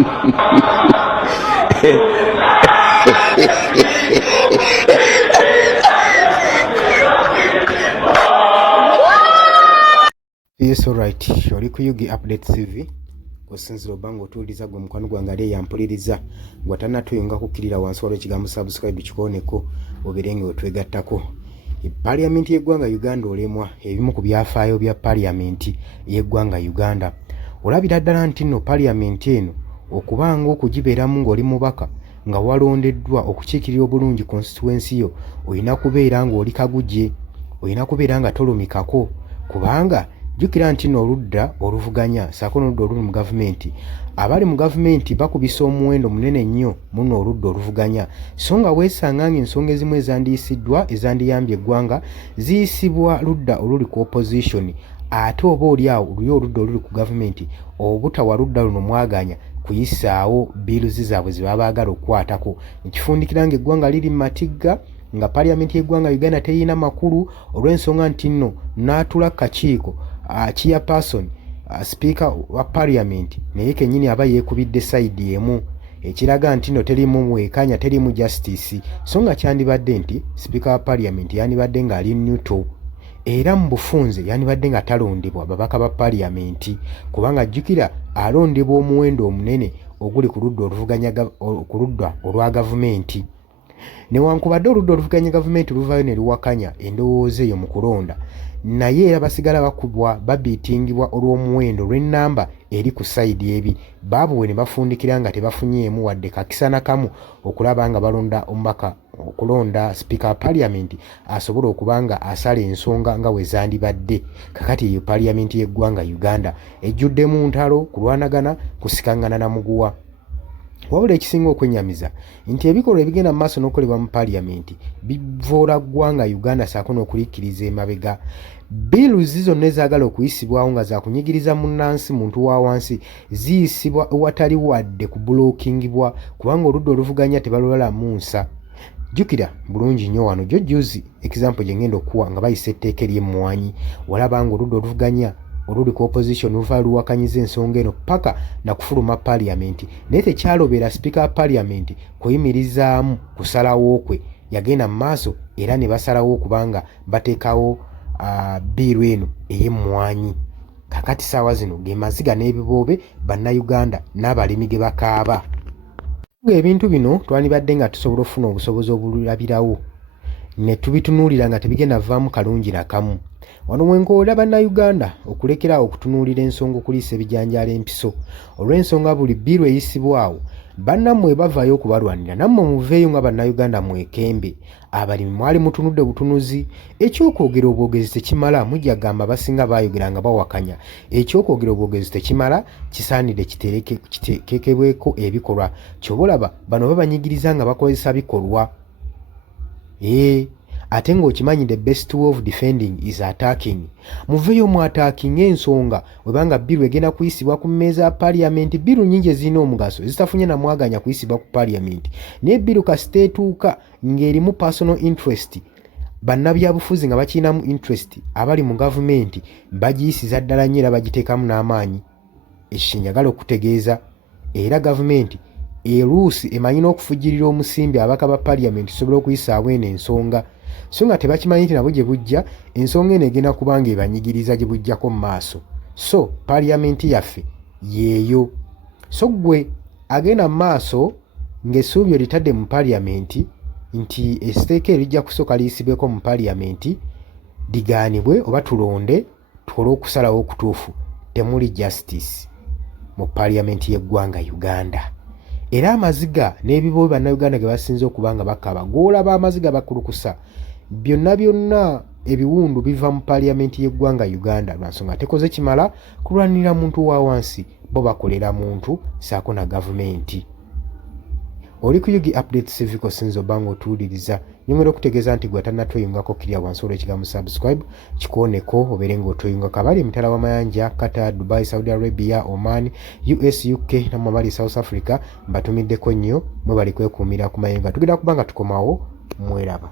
Yes, all right. Oli ku Yugi Update TV. Osinzira obango otuuliza gwe mukwano gwange ali yampuliriza gwatanatuyunga kukkirira wansi waliwo ekigambo subscribe kikooneko oberenge otwegattako. Parliament y'eggwanga Uganda olemwa ebimu ku byafaayo bya Parliament y'eggwanga Uganda. Olabira ddala nti nno Parliament eno okubanga okugibeeramu ng'oli mubaka nga walondeddwa okukiikirira obulungi constituency yo olina kubeera ng'oli kaguje, olina kubeera nga tolumikako kubanga jjukira nti nno oludda oluvuganya saako n'oludda oluli mu gavumenti abali mu gavumenti bakubisa omuwendo munene nnyo muno oludda oluvuganya so nga weesanga ng'ensonga ezimu ezandiyisiddwa ezandiyambye eggwanga ziyisibwa ludda oluli ku opposition ate oba oli awo luyo oludda oluli ku gavumenti obutawa ludda luno mwaganya kuyisaawo biiruzi zaabwe ze baba baagala okukwatako nekifundikira ng'eggwanga liri mu matigga nga Parliament y'eggwanga Uganda terina makulu olw'ensonga nti nno n'atula kakiiko chairperson speaker wa Parliament naye kennyini aba yeekubidde side emu ekiraga nti nno terimu mwekanya terimu justice so nga kyandibadde nti speaker wa Parliament yandibadde ng'ali neutral era mu bufunze yandibadde nga talondebwa babaka ba Parliament kubanga jjukira alondebwa omuwendo omunene oguli ku ludda oluvuganya ku ludda olwa gavumenti newankubadde oludda oluvuganya gavumenti luvaayo ne luwakanya endowooza eyo mu kulonda naye era basigala bakubwa babiitingibwa olw'omuwendo lw'ennamba eri ku sayidi ebi baabuwe ne bafundikira nga tebafunyeemu wadde kakisana kamu okulaba nga balonda omubaka okulonda speaker wa Parliament asobola okuba nga asala ensonga nga we zandibadde kakati eyo Parliament y'eggwanga Uganda ejjuddemu ntalo kulwanagana kusikangana na muguwa. Wabula ekisinga okwennyamiza nti ebikolwa ebigenda mu maaso n'okolebwa mu Parliament bivoola ggwanga Uganda saako n'okulikkiriza emabega. Biiruzi zonna ezaagala okuyisibwawo nga zaakunyigiriza munnansi muntu wa wansi ziyisibwa ewatali wadde kubulookingibwa kubanga oludda oluvuganya tebalwalamu nsa. Jjukira bulungi nnyo wano jjuzi example gye ngenda okuwa nga bayisa etteeka ery'emmwanyi walaba nga oludda oluvuganya oluli ku opposition luva luwakanyiza ensonga eno paka na kufuluma Parliament naye tekyalobera speaker wa Parliament kuyimirizaamu kusalawo kwe yagenda mu maaso era ne basalawo okubanga bateekawo biiru eno ey'emmwanyi kakati saawa zino ge maziga n'ebiboobe bannayuganda n'abalimi ge bakaaba. Ebintu bino twandibadde nga tusobola okufuna obusobozi obulabirawo ne tubitunuulira nga tebigenda vaamu kalungi na kamu. Wano mwenkoola bannayuganda okulekera okutunuulira ensonga okuliisa ebijanjaalo empiso olw'ensonga buli biiru eyisibwawo bannammwe bavaayo okubalwanira nammwe muveeyo nga bannayuganda mwekembe abalimi mwali mutunudde butunuzi ekyokwogera obwogezi tekimala mujja gamba basinga baayogera nga bawakanya ekyokwogera obwogezi tekimala kisaanidde kiteekebweko ebikolwa kyobalaba bano babanyigiriza nga bakozesa bikolwa ate ng'okimanyi the best way of defending is attacking. Muveeyo mu attacking ensonga webanga biiru egenda kuyisibwa ku mmeeza ya Parliament biiru nnyingi ezirina omugaso ezitafunye na mwaganya kuyisibwa ku Parliament naye biiru kasita etuuka ng'erimu personal interest bannabyabufuzi nga bakirinamu interest abali mu gavumenti bagiyisiza ddala nnyo era bagiteekamu n'amaanyi ekyo njagala okutegeeza era gavumenti eruusi emanyi n'okufujjirira omusimbi abaka ba Parliament sobola okuyisaawo eno ensonga so nga tebakimanyi nti nabo gye bujja ensonga eno egenda kuba nga ebanyigiriza gye bujjako mu maaso so Parliament yaffe yeeyo so gwe agenda mu maaso ng'essuubi litadde mu Parliament nti esiteeka erijja kusooka liyisibweko mu Parliament ligaanibwe oba tulonde tukole okusalawo okutuufu temuli justice mu Parliament y'eggwanga Uganda. Era amaziga n'ebiboobe bannayuganda ge basinze okuba nga bakaba gw'olaba amaziga bakulukusa byonna ebiwundu biva mu Parliament y'eggwanga Uganda lwansonga tekoze kimala kulwanira muntu wa wansi bo bakolera muntu saako na gavumenti. Oli ku Yugi Updates TV kosinza obanga otuwuliriza nyongera okutegeeza nti gwe tannatweyungako kirya wansi olw'ekigambo subscribe kikooneko obeere ng'otweyungako abali emitala w'amayanja Qatar, Dubai, Saudi Arabia, Oman, US, UK nammwe abali South Africa mbatumiddeko nnyo mwe bali kwekuumira ku mayengo tugenda kuba nga tukomawo mweraba.